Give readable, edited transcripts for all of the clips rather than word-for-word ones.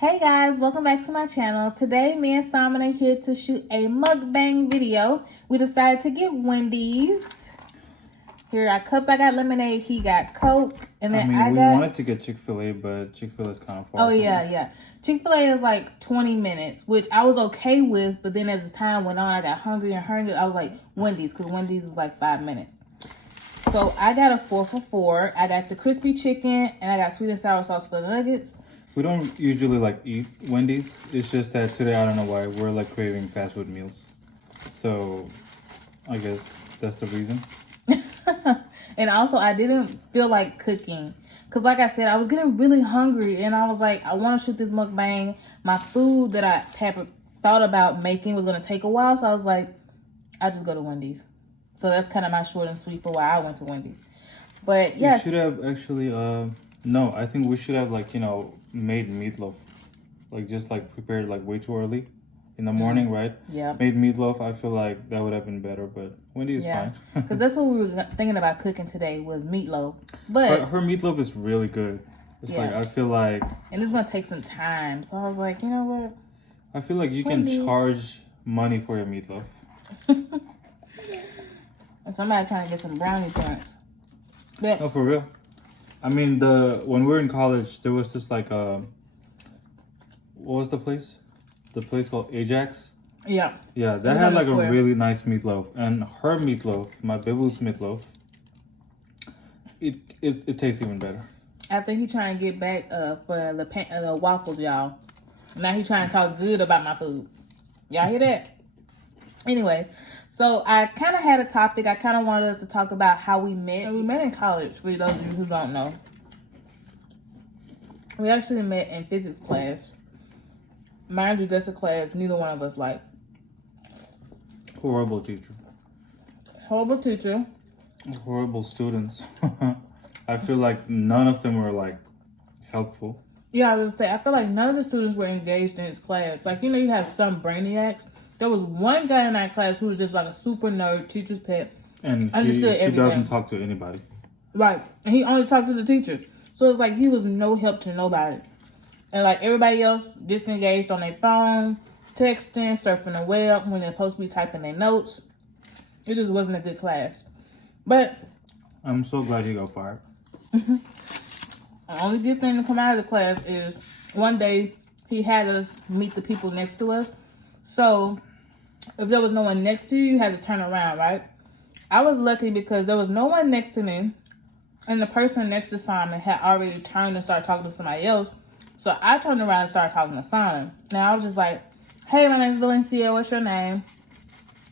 Hey guys, welcome back to my channel. Today, me and Simon are here to shoot a mukbang video. We decided to get Wendy's. Here are cups. I got lemonade, he got Coke, and then we wanted to get Chick-fil-A, but Chick-fil-A is kind of far. Oh yeah. Chick-fil-A is like 20 minutes, which I was okay with, but then as the time went on, I got hungry. I was like, Wendy's, because Wendy's is like 5 minutes. So I got a 4 for $4. I got the crispy chicken, and I got sweet and sour sauce for the nuggets. We don't usually like eat Wendy's. It's just that today, I don't know why, we're like craving fast food meals. So I guess that's the reason. And also, I didn't feel like cooking. Because like I said, I was getting really hungry. And I was like, I want to shoot this mukbang. My food that I had thought about making was going to take a while. So I was like, I'll just go to Wendy's. So that's kind of my short and sweet for why I went to Wendy's. But yeah. We should have actually, no, I think we should have like, made meatloaf. Like just like prepared like way too early in the morning, right? Yeah. Made meatloaf. I feel like that would have been better, but Wendy's is fine. Because that's what we were thinking about cooking today was meatloaf. But her meatloaf is really good. It's like, I feel like... And it's going to take some time. So I was like, you know what? I feel like you can charge money for your meatloaf. And somebody trying to get some brownie points. But, no, for real. I mean, when we were in college, there was this like what was the place? The place called Ajax. Yeah. Yeah, that had like a really nice meatloaf, and her meatloaf, my babu's meatloaf, it tastes even better. I think he's trying to get back for the waffles, y'all. Now he's trying to talk good about my food. Y'all hear that? Anyway, so I kind of had a topic. I kind of wanted us to talk about how we met. And we met in college, for those of you who don't know. We actually met in physics class. Mind you, that's a class neither one of us liked. Horrible teacher. Horrible teacher. Horrible students. I feel like none of them were like helpful. Yeah, I was gonna say, I feel like none of the students were engaged in his class. Like, you have some brainiacs. There was one guy in that class who was just like a super nerd, teacher's pet. And understood everything. He doesn't talk to anybody. Right. And he only talked to the teacher. So it's like he was no help to nobody. And like everybody else disengaged on their phone, texting, surfing the web when they're supposed to be typing their notes. It just wasn't a good class. But I'm so glad he got fired. The only good thing to come out of the class is one day he had us meet the people next to us. So if there was no one next to you, you had to turn around, right? I was lucky because there was no one next to me, and the person next to Simon had already turned and started talking to somebody else. So I turned around and started talking to Simon. Now I was just like, hey, my name's Valencia, what's your name?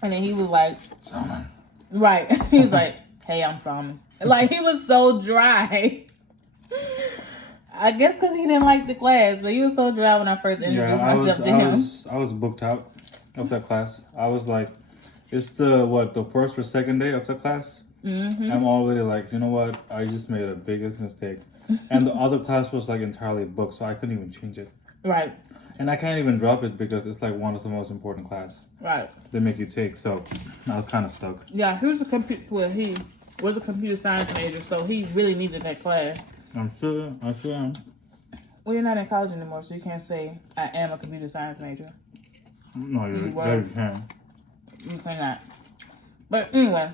And then he was like, Simon. Right. He was like, hey, I'm Simon. Like, he was so dry. I guess because he didn't like the class, but he was so dry when I first introduced myself to him. I was booked out of that class. I was like, it's the first or second day of the class? Mm-hmm. I'm already like, you know what? I just made the biggest mistake. And the other class was like entirely booked, so I couldn't even change it. Right. And I can't even drop it because it's like one of the most important class. Right. They make you take, so I was kind of stuck. Yeah, he was he was a computer science major, so he really needed that class. I'm sure am. Well, you're not in college anymore, so you can't say, I am a computer science major. No, you can. You cannot. But anyway,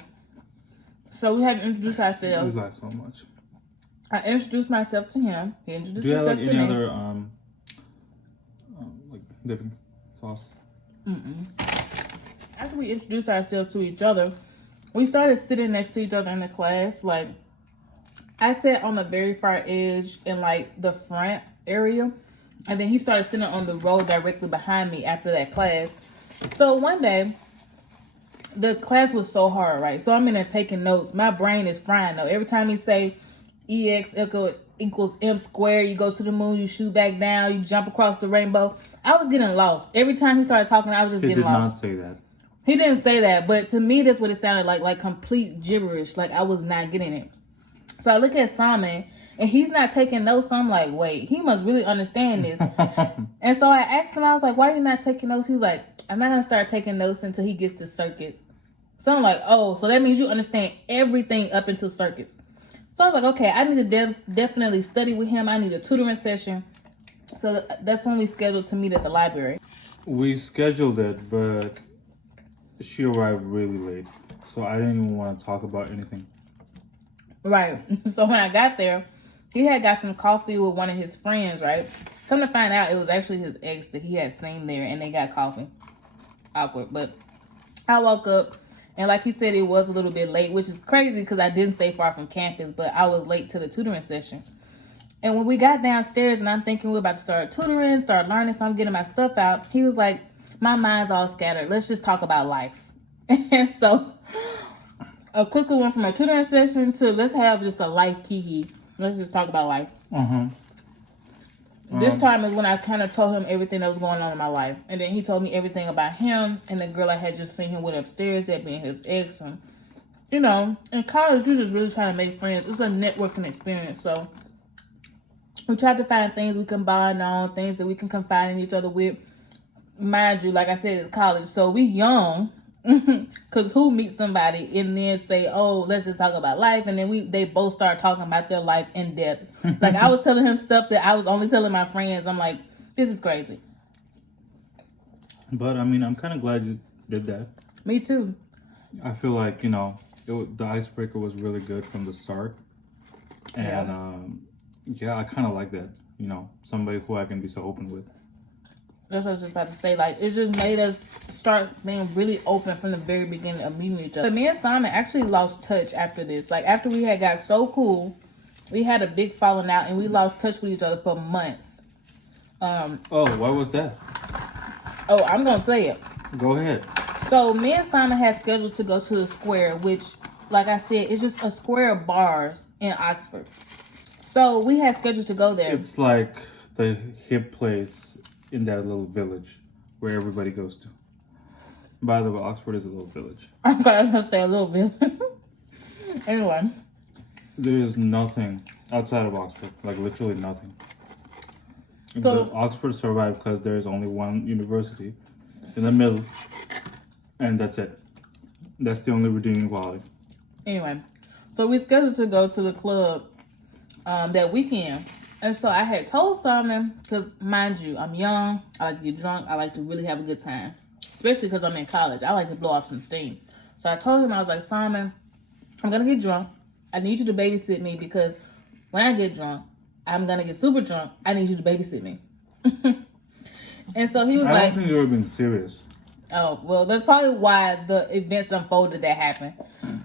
so we had to introduce ourselves. You lie so much. I introduced myself to him. He introduced himself to me. Do you have like any other like dipping sauce? After we introduced ourselves to each other, we started sitting next to each other in the class. Like, I sat on the very far edge in like the front area, and then he started sitting on the row directly behind me after that class. So one day, the class was so hard, right? So I'm in there taking notes. My brain is frying though. Every time he say EX equals M squared, you go to the moon, you shoot back down, you jump across the rainbow. I was getting lost. Every time he started talking, I was just getting lost. He did not say that. He didn't say that, but to me, that's what it sounded like complete gibberish. Like I was not getting it. So I look at Simon, and he's not taking notes. So I'm like, wait, he must really understand this. And so I asked him, I was like, why are you not taking notes? He was like, I'm not going to start taking notes until he gets to circuits. So I'm like, oh, so that means you understand everything up until circuits. So I was like, okay, I need to definitely study with him. I need a tutoring session. So that's when we scheduled to meet at the library. We scheduled it, but she arrived really late. So I didn't even want to talk about anything. Right. So when I got there, he had got some coffee with one of his friends, right? Come to find out, it was actually his ex that he had seen there, and they got coffee. Awkward. But I woke up, and like he said, it was a little bit late, which is crazy because I didn't stay far from campus, but I was late to the tutoring session. And when we got downstairs, and I'm thinking we're about to start tutoring, start learning, so I'm getting my stuff out, he was like, my mind's all scattered. Let's just talk about life. And so I quickly went from a tutoring session to let's have just a life kiki. Let's just talk about life. This time is when I kind of told him everything that was going on in my life. And then he told me everything about him and the girl I had just seen him with upstairs, that being his ex. And, you know, in college, you're just really trying to make friends. It's a networking experience. So we tried to find things we can bond on, things that we can confide in each other with. Mind you, like I said, it's college. So we young. Because who meets somebody and then say, oh, let's just talk about life, and then they both start talking about their life in depth. Like I was telling him stuff that I was only telling my friends. I'm like, this is crazy. But I mean, I'm kind of glad you did that. Me too. I feel like, you know, the icebreaker was really good from the start. And yeah, I kind of like that. You know, somebody who I can be so open with. That's what I was just about to say. Like, it just made us start being really open from the very beginning of meeting each other. But me and Simon actually lost touch after this. Like, after we had got so cool, we had a big falling out, and we lost touch with each other for months. Oh, why was that? Oh, I'm going to say it. Go ahead. So, me and Simon had scheduled to go to the square, which, like I said, is just a square of bars in Oxford. So, we had scheduled to go there. It's like the hip place in that little village where everybody goes to. By the way, Oxford is a little village. I'm going to say a little bit. Anyway. There is nothing outside of Oxford. Like, literally nothing. So, but Oxford survived because there is only one university in the middle. And that's it. That's the only redeeming quality. Anyway. So, we scheduled to go to the club that weekend. And so I had told Simon, because mind you, I'm young, I like to get drunk, I like to really have a good time. Especially because I'm in college. I like to blow off some steam. So I told him, I was like, Simon, I'm going to get drunk. I need you to babysit me because when I get drunk, I'm going to get super drunk. I need you to babysit me. And so he was like... I don't think you were being serious. Oh, well, that's probably why the events unfolded that happened.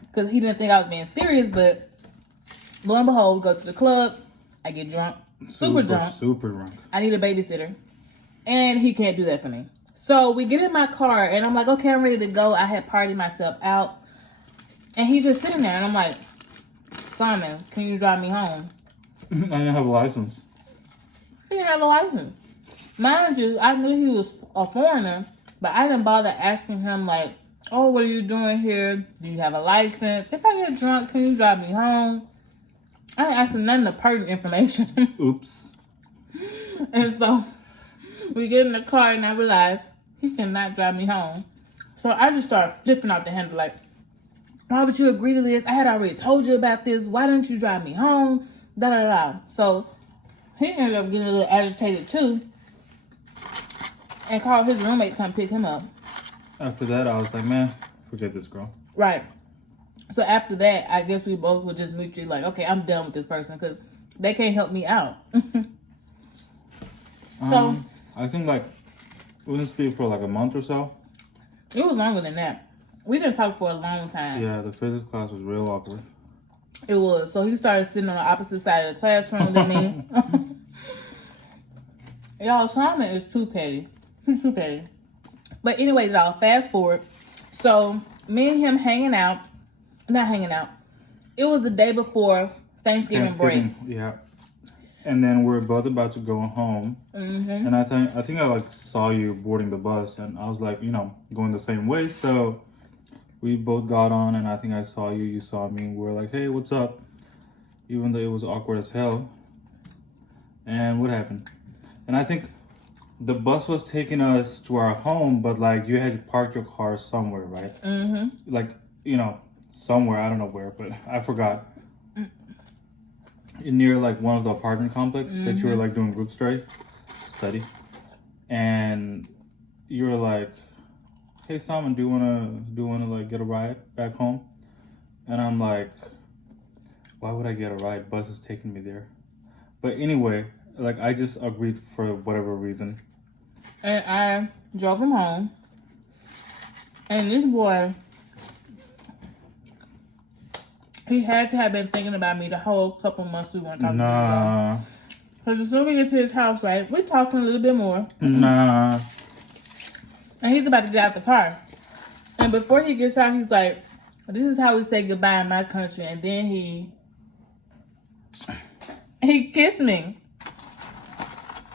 Because he didn't think I was being serious, but lo and behold, we go to the club, I get drunk. Super drunk. I need a babysitter. And he can't do that for me. So we get in my car and I'm like, okay, I'm ready to go. I had partied myself out. And he's just sitting there and I'm like, Simon, can you drive me home? I didn't have a license. He didn't have a license. Mind you, I knew he was a foreigner, but I didn't bother asking him like, oh, what are you doing here? Do you have a license? If I get drunk, can you drive me home? I didn't ask him none of the pertinent information. Oops. And so we get in the car and I realized he cannot drive me home. So I just started flipping off the handle like, why would you agree to this? I had already told you about this. Why didn't you drive me home? Da da da. So he ended up getting a little agitated too and called his roommate to come pick him up. After that, I was like, man, forget this girl. Right. So after that, I guess we both were just mutually like, okay, I'm done with this person because they can't help me out. So I think like we didn't speak for like a month or so. It was longer than that. We didn't talk for a long time. Yeah, the physics class was real awkward. It was. So he started sitting on the opposite side of the classroom than me. Y'all, Simon is too petty. He's too petty. But anyways, y'all, fast forward. So me and him not hanging out. It was the day before Thanksgiving break. Yeah. And then we're both about to go home. Mm-hmm. And I think I like saw you boarding the bus, and I was like, you know, going the same way. So we both got on, and I think I saw you, you saw me, and we were like, hey, what's up? Even though it was awkward as hell. And what happened? And I think the bus was taking us to our home, but like you had to park your car somewhere, right? Mm-hmm. Like, you know, somewhere, I don't know where, but I forgot. Near like one of the apartment complexes that you were like doing group stay. study, and you were like, "Hey Simon, do you wanna like get a ride back home?" And I'm like, "Why would I get a ride? Bus is taking me there." But anyway, like I just agreed for whatever reason. And I drove him home. And this boy, he had to have been thinking about me the whole couple months we weren't talking Nah. Because as soon as we get to his house, right, we're talking a little bit more. Nah. And he's about to get out the car. And before he gets out, he's like, "This is how we say goodbye in my country." And then he kissed me.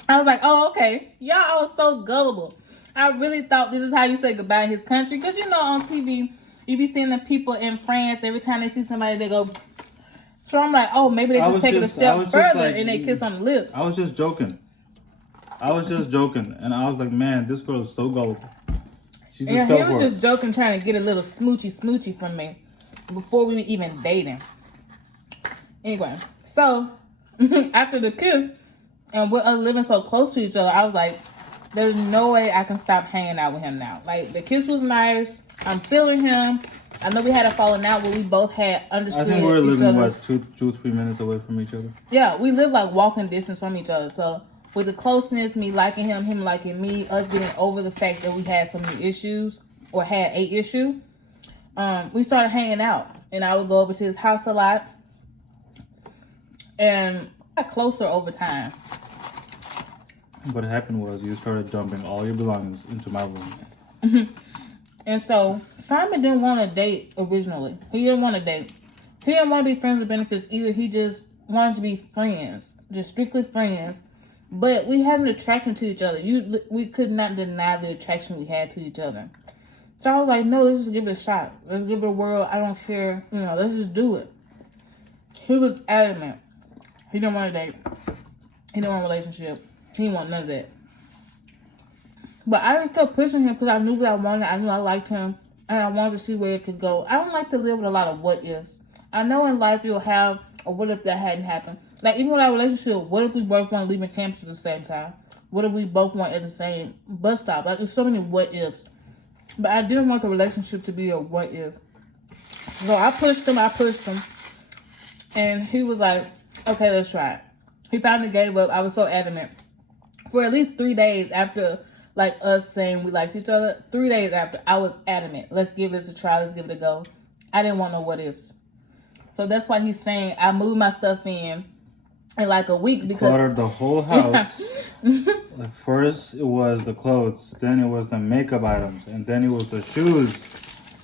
I was like, "Oh, okay." Y'all, I was so gullible. I really thought this is how you say goodbye in his country. Because, you know, on TV, you be seeing the people in France, every time they see somebody, they go. So I'm like, oh, maybe they just take it a step further like, and they kiss on the lips. I was just joking. And I was like, man, this girl is so gullible. She just he was just joking, trying to get a little smoochy from me before we were even dating. Anyway, so after the kiss, and we're living so close to each other, I was like, there's no way I can stop hanging out with him now. Like, the kiss was nice. I'm feeling him. I know we had a falling out, but we both had understood. I think we were living, what, 2-3 minutes away from each other? Yeah, we lived like walking distance from each other. So, with the closeness, me liking him, him liking me, us getting over the fact that we had so many issues, or had a issue, we started hanging out. And I would go over to his house a lot. And got closer over time. What happened was you started dumping all your belongings into my room. And so Simon didn't want to date originally. He didn't want to date. He didn't want to be friends with benefits either. He just wanted to be friends, just strictly friends. But we had an attraction to each other. We could not deny the attraction we had to each other. So I was like, no, let's just give it a shot. Let's give it a whirl. I don't care. You know, let's just do it. He was adamant. He didn't want to date. He didn't want a relationship. He didn't want none of that. But I just kept pushing him because I knew what I wanted. I knew I liked him. And I wanted to see where it could go. I don't like to live with a lot of what ifs. I know in life you'll have a what if that hadn't happened. Like, even with our relationship, what if we both want to leave campus at the same time? What if we both want at the same bus stop? Like, there's so many what ifs. But I didn't want the relationship to be a what if. So I pushed him. And he was like, okay, let's try it. He finally gave up. I was so adamant. For at least 3 days after, like, us saying we liked each other, 3 days after, I was adamant. Let's give this a try. Let's give it a go. I didn't want no what ifs. So that's why he's saying I moved my stuff in like a week because cluttered the whole house. Like, first it was the clothes, then it was the makeup items, and then it was the shoes.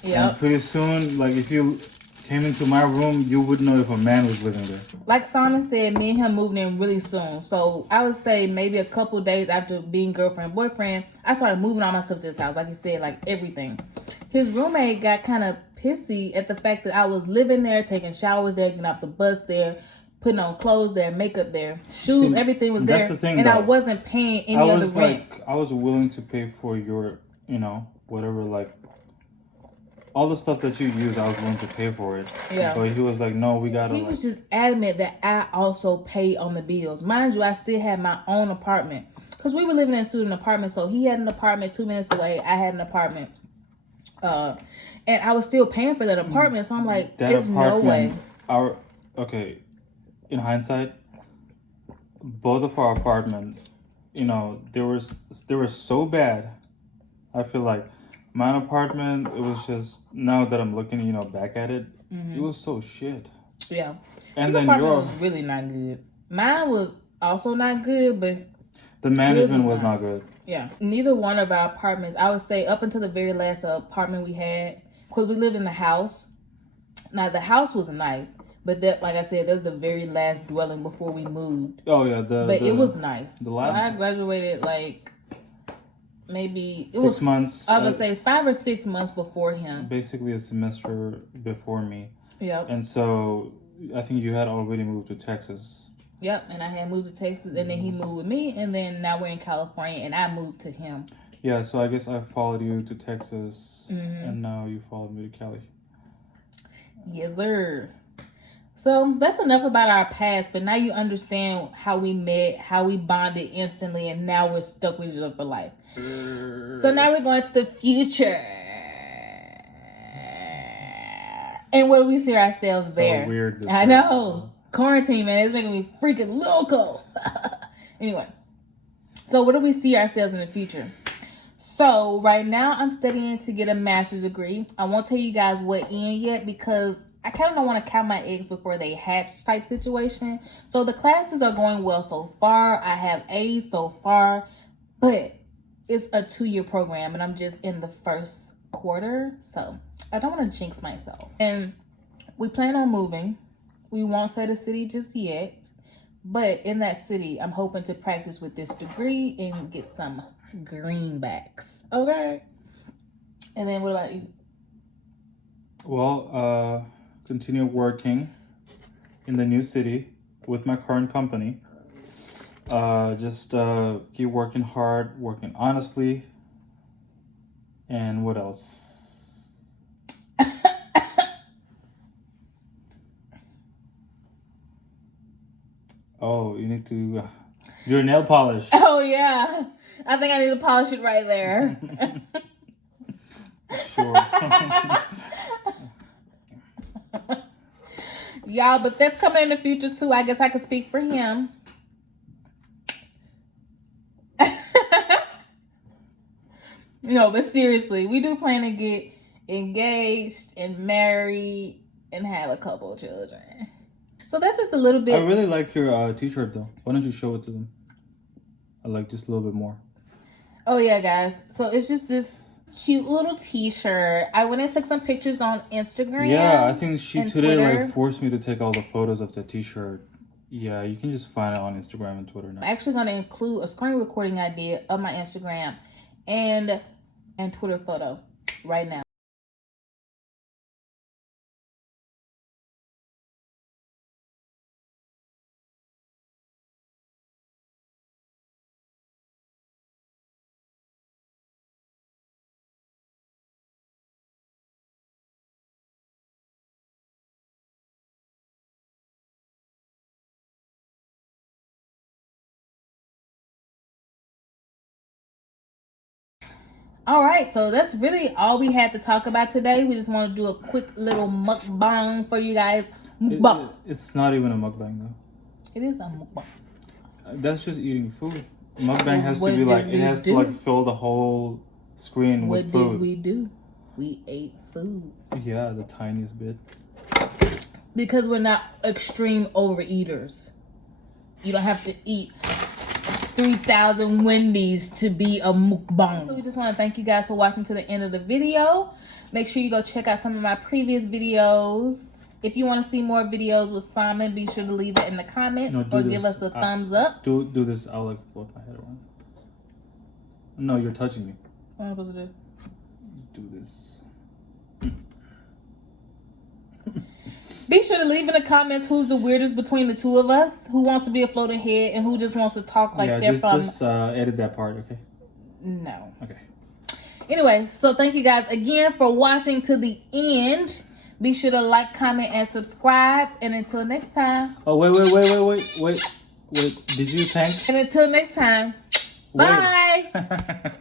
Yeah. And pretty soon, like, if you came into my room, you wouldn't know if a man was living there. Like Simon said, me and him moved in really soon. So I would say maybe a couple days after being girlfriend, boyfriend, I started moving all my stuff to his house. Like he said, like everything. His roommate got kind of pissy at the fact that I was living there, taking showers there, getting off the bus there, putting on clothes there, makeup there, shoes, everything was there. That's the thing, and though. I wasn't paying any other rent. I was willing to pay for your, whatever, like, all the stuff that you use, I was willing to pay for it. Yeah. But he was like, no, we gotta. He was just adamant that I also pay on the bills. Mind you, I still had my own apartment. Because we were living in a student apartment. So he had an apartment 2 minutes away. I had an apartment. And I was still paying for that apartment. So I'm like, there's no way. In hindsight, both of our apartments, they were so bad. I feel like my apartment, it was just, now that I'm looking, back at it, it was so shit. Yeah. And his then apartment was really not good. Mine was also not good, but the management was not good. Yeah. Neither one of our apartments, I would say up until the very last apartment we had, because we lived in a house. Now, the house was nice. But that, like I said, that was the very last dwelling before we moved. Oh, yeah. But it was nice. So I graduated, like, maybe... 6 months. I would say 5 or 6 months before him. Basically a semester before me. Yep. And so, I think you had already moved to Texas. Yep, and I had moved to Texas, and then he moved with me, and then now we're in California, and I moved to him. Yeah, so I guess I followed you to Texas, and now you followed me to Cali. Yes, sir. So that's enough about our past, but now you understand how we met, how we bonded instantly, and now we're stuck with each other for life. So now we're going to the future. And where do we see ourselves there? So weird. I know. Quarantine, man, it's making me freaking loco. Anyway, so where do we see ourselves in the future? So right now I'm studying to get a master's degree. I won't tell you guys what in yet because I kind of don't want to count my eggs before they hatch type situation. So the classes are going well so far. I have A's so far, but it's a 2-year program and I'm just in the first quarter. So I don't want to jinx myself. And we plan on moving. We won't say the city just yet, but in that city, I'm hoping to practice with this degree and get some greenbacks. Okay. And then what about you? Well, continue working in the new city with my current company. Just keep working hard, working honestly. And what else? Oh, you need to do your nail polish. Oh, yeah. I think I need to polish it right there. Sure. Y'all, but that's coming in the future too. I guess I could speak for him. No, but seriously, we do plan to get engaged and married and have a couple of children. So that's just a little bit. I really like your t-shirt though. Why don't you show it to them? I like just a little bit more. Oh yeah, guys. So it's just this cute little t-shirt. I went and took some pictures on Instagram. Yeah, I think she today Twitter. like forced me to take all the photos of the t-shirt. Yeah, you can just find it on Instagram and Twitter now. I'm actually going to include a screen recording idea of my Instagram and Twitter photo right now. All right, so that's really all we had to talk about today. We just want to do a quick little mukbang for you guys. Mukbang. It's not even a mukbang though. It is a mukbang. That's just eating food. Mukbang has to What be did like we it has do? to like fill the whole screen with What food. did we do? We ate food. Yeah, the tiniest bit. Because we're not extreme overeaters. You don't have to eat 3,000 Wendy's to be a mukbang. So we just want to thank you guys for watching to the end of the video. Make sure you go check out some of my previous videos. If you want to see more videos with Simon, be sure to leave it in the comments or give us a thumbs up. Do this. I'll like float my head around. No, you're touching me. What am I supposed to do? Do this. Be sure to leave in the comments who's the weirdest between the two of us, who wants to be a floating head, and who just wants to talk like they're from... just edit that part, okay? No. Okay. Anyway, so thank you guys again for watching to the end. Be sure to like, comment, and subscribe. And until next time. Oh, wait. Did you thank? And until next time. Wait. Bye.